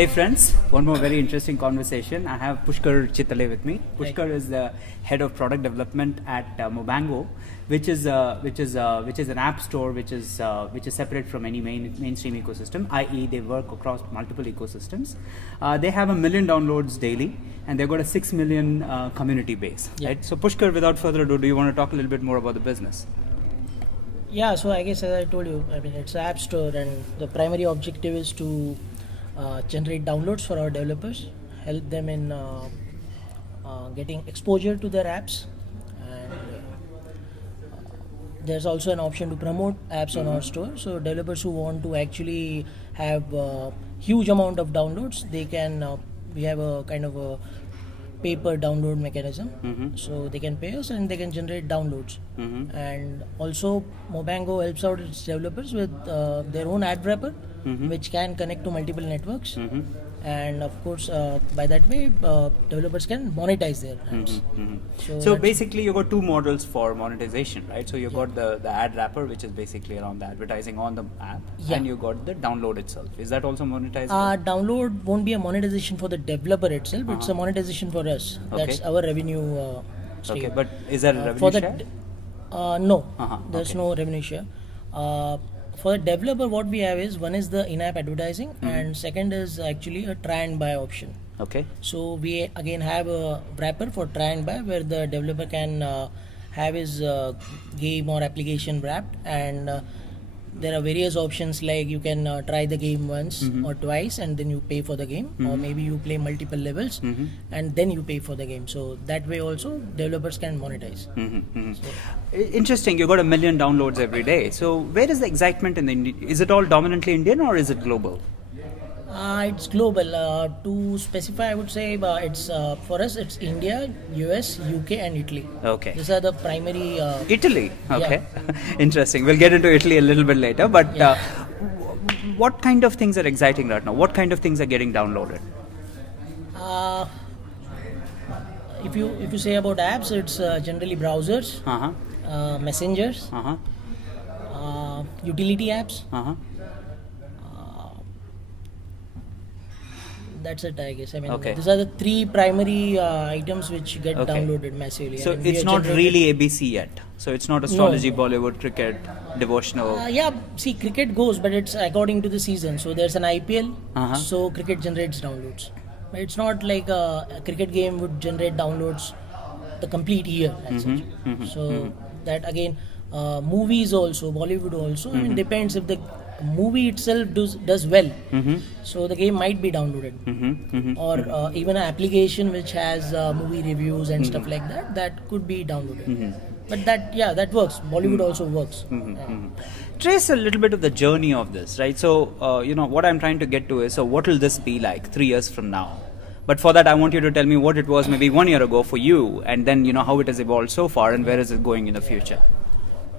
Hey friends, one more very interesting conversation. I have Pushkar Chitale with me. Pushkar is the head of product development at Mobango, which is an app store which is separate from any mainstream ecosystem. I.e., they work across multiple ecosystems. They have 1 million downloads daily, and they've got a 6 million community base. Yeah. Right. So Pushkar, without further ado, do you want to talk a little bit more about the business? Yeah, so I guess as I told you, it's an app store, and the primary objective is to generate downloads for our developers, help them in getting exposure to their apps, and there's also an option to promote apps on our store. So developers who want to actually have huge amount of downloads, they can. We have a kind of a pay per download mechanism, so they can pay us and they can generate downloads. And also Mobango helps out its developers with their own ad wrapper, which can connect to multiple networks, and of course by that way developers can monetize their apps. So basically you got two models for monetization, right? So you got the ad wrapper, which is basically around the advertising on the app, and you got the download itself. Is that also monetizable? Download won't be a monetization for the developer itself, it's a monetization for us. That's our revenue stream. Okay, but is there a revenue for the share? No, there's no revenue share. For the developer, what we have is, one is the in-app advertising, and second is actually a try and buy option. Okay. So we again have a wrapper for try and buy, where the developer can have his game or application wrapped, and there are various options, like you can try the game once or twice and then you pay for the game, or maybe you play multiple levels and then you pay for the game. So that way also developers can monetize. Interesting. You got 1 million downloads every day. So where is the excitement in the is it all dominantly Indian or is it global? It's global. To specify, I would say it's for us it's India, US, UK and Italy. Okay. These are the primary. Italy. Okay. Interesting. We'll get into Italy a little bit later. But what kind of things are exciting right now? What kind of things are getting downloaded? If you say about apps, it's generally browsers, messengers, utility apps. That's it, I guess. These are the three primary items which get downloaded massively. So it's not really ABC yet. So it's not astrology, Bollywood, cricket, devotional. See, cricket goes, but it's according to the season. So there's an IPL, so cricket generates downloads. But it's not like a cricket game would generate downloads the complete year as such. So that again, movies also, Bollywood also. Depends if the movie itself does well, so the game might be downloaded, or even an application which has movie reviews and stuff like that could be downloaded. But that works. Bollywood also works. Trace a little bit of the journey of this, right? So what I'm trying to get to is, so what will this be like 3 years from now? But for that, I want you to tell me what it was maybe 1 year ago for you, and then how it has evolved so far, and where is it going in the future.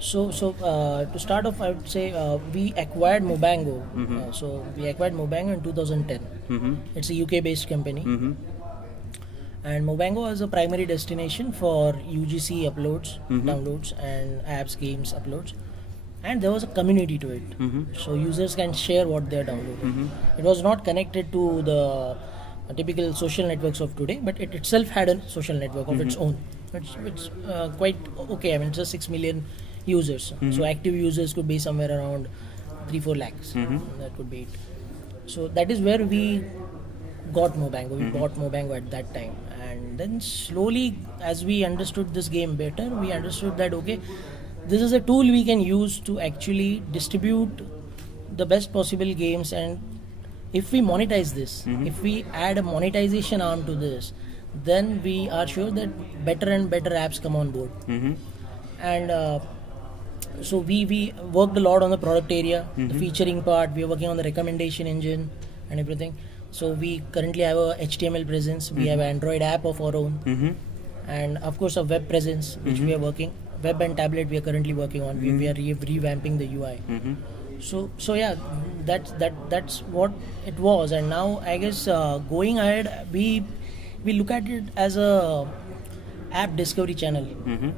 So to start off, I would say we acquired Mobango. So we acquired Mobango in 2010. It's a UK-based company, and Mobango was a primary destination for UGC uploads, downloads, and apps, games uploads. And there was a community to it, so users can share what they are downloading. It was not connected to the typical social networks of today, but it itself had a social network of its own. It's quite okay. It's just 6 million users. So active users could be somewhere around 3-4 lakhs. That could be it. So that is where we got Mobango. We bought Mobango at that time, and then slowly, as we understood this game better, we understood that this is a tool we can use to actually distribute the best possible games, and if we monetize this, if we add a monetization arm to this, then we are sure that better and better apps come on board. And so we worked a lot on the product area, the featuring part. We are working on the recommendation engine and everything. So we currently have a HTML presence. We have an Android app of our own, and of course a web presence which we are working. Web and tablet we are currently working on. We are revamping the UI. So yeah, that's what it was. And now I guess going ahead, we look at it as a app discovery channel,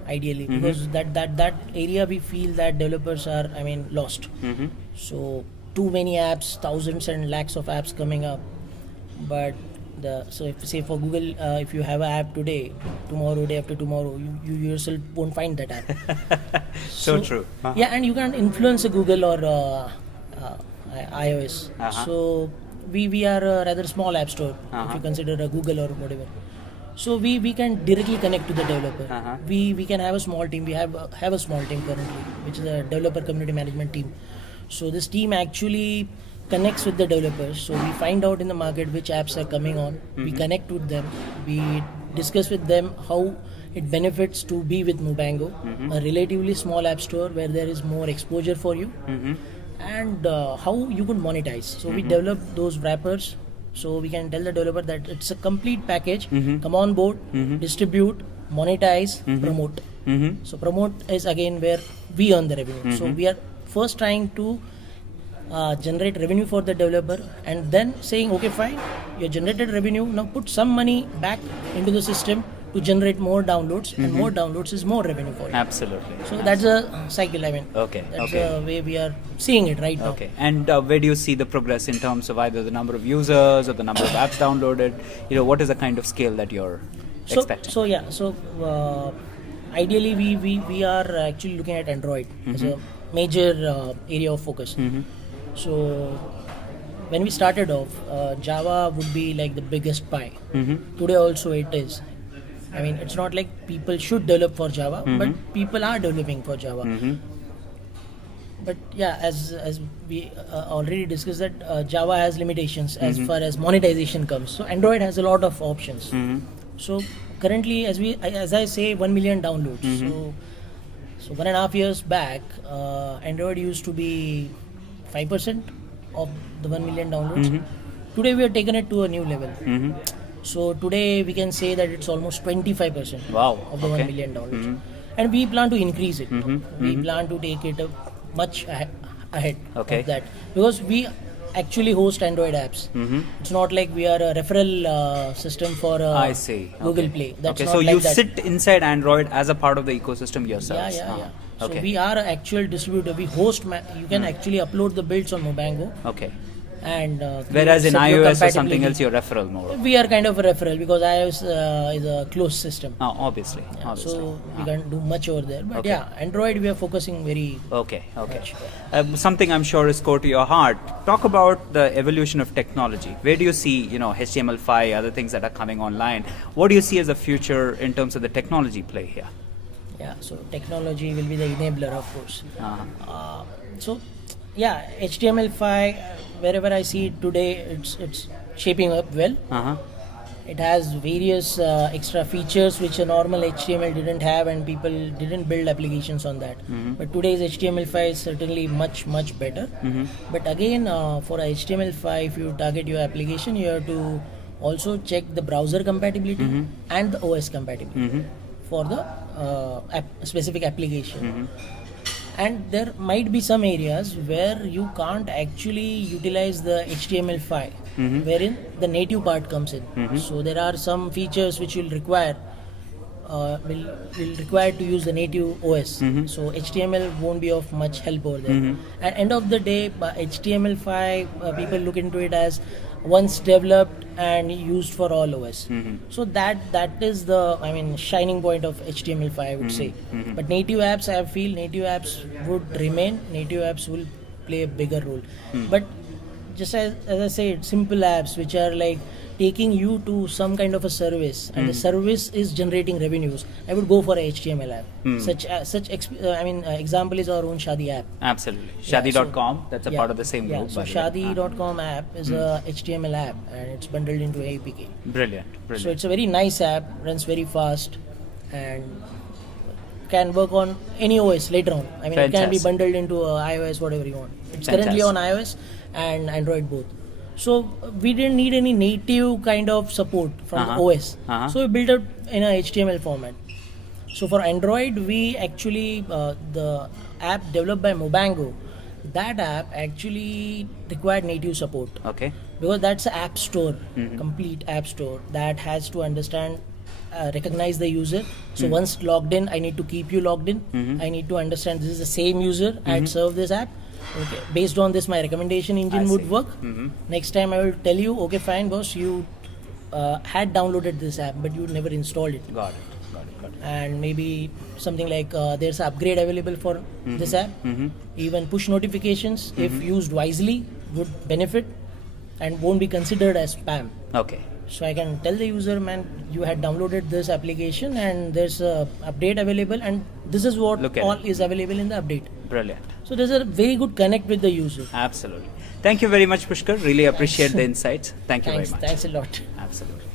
ideally, because that area we feel that developers are lost. So too many apps, thousands and lakhs of apps coming up, but so if say for Google, if you have an app today, tomorrow, day after tomorrow, you yourself won't find that app. So true. Yeah, and you can't influence a Google or iOS. So we are a rather small app store if you consider a Google or whatever. So we can directly connect to the developer. We can have a small team. We have a small team currently, which is a developer community management team. So this team actually connects with the developers. So we find out in the market which apps are coming on. We connect with them. We discuss with them how it benefits to be with Mobango, a relatively small app store where there is more exposure for you, and how you could monetize. So we develop those wrappers. So we can tell the developer that it's a complete package. Come on board, distribute, monetize, promote. So promote is again where we earn the revenue. So we are first trying to generate revenue for the developer, and then saying, okay, fine, you generated revenue, now put some money back into the system to generate more downloads, and more downloads is more revenue for you. Absolutely. So that's a cycle. I mean, that's the way we are seeing it right now. Okay. And where do you see the progress in terms of either the number of users or the number of apps downloaded? What is the kind of scale that you're expecting? So ideally we are actually looking at Android as a major area of focus. So when we started off, Java would be like the biggest pie. Today also it is. I mean, it's not like people should develop for Java, but people are developing for Java. But yeah, as we already discussed that Java has limitations as far as monetization comes. So Android has a lot of options. So currently, as I say, 1 million downloads. So 1.5 years back, Android used to be 5% of the 1 million downloads. Today we have taken it to a new level. So today we can say that it's almost 25% of the 1 million downloads. And we plan to increase it. We plan to take it much ahead of that, because we actually host Android apps. It's not like we are a referral system for Google Play. That's not so like you that. sit inside Android as a part of the ecosystem yourselves. Yeah. So we are an actual distributor. We host. You can actually upload the builds on Mobango. And whereas in iOS or something else, you're referral mode. We are kind of a referral because iOS is a closed system. Obviously. So we can't do much over there. But Android we are focusing very much. Something I'm sure is core to your heart. Talk about the evolution of technology. Where do you see, HTML5, other things that are coming online? What do you see as the future in terms of the technology play here? Yeah, so technology will be the enabler, of course. HTML5, wherever I see it today, it's shaping up well. It has various extra features which a normal HTML didn't have, and people didn't build applications on that. But today's HTML5 is certainly much better. But again, for HTML5, if you target your application, you have to also check the browser compatibility and the OS compatibility for the specific application. And there might be some areas where you can't actually utilize the HTML5, wherein the native part comes in. So there are some features which will require to use the native OS. So HTML won't be of much help over there. At end of the day, HTML5 people look into it as once developed and used for all OS. So that is the shining point of HTML5, I would say. But native apps, I feel native apps would remain. Native apps will play a bigger role. But just as I said, simple apps which are like taking you to some kind of a service, and the service is generating revenues, I would go for a HTML app. Example is our own Shaadi app. Absolutely. Shaadi.com, that's a part of the same group. So Shaadi.com app is a HTML app, and it's bundled into APK. Brilliant. So it's a very nice app, runs very fast, and can work on any OS later on. It can be bundled into iOS, whatever you want. It's currently on iOS and Android both. So we didn't need any native kind of support from the OS. So we built it in a HTML format. So for Android, we actually, the app developed by Mobango, that app actually required native support. Because that's an app store, complete app store that has to understand, recognize the user. So once logged in, I need to keep you logged in. I need to understand this is the same user. I'd serve this app. Okay, based on this, my recommendation engine I would see. work. Mhm. Next time, I will tell you, okay, fine, boss, you had downloaded this app, but you never installed it. Got it. Got it. Got it. And maybe something like there's an upgrade available for this app. Mhm. Even push notifications, if used wisely, would benefit and won't be considered as spam. Okay. So I can tell the user, man, you had downloaded this application and there's a update available, and this is what Look at all it. is available in the update. Brilliant. So there's a very good connect with the user. Absolutely. Thank you very much, Pushkar. Really appreciate the insights. Thank you Thanks, very much. thanks a lot. Absolutely.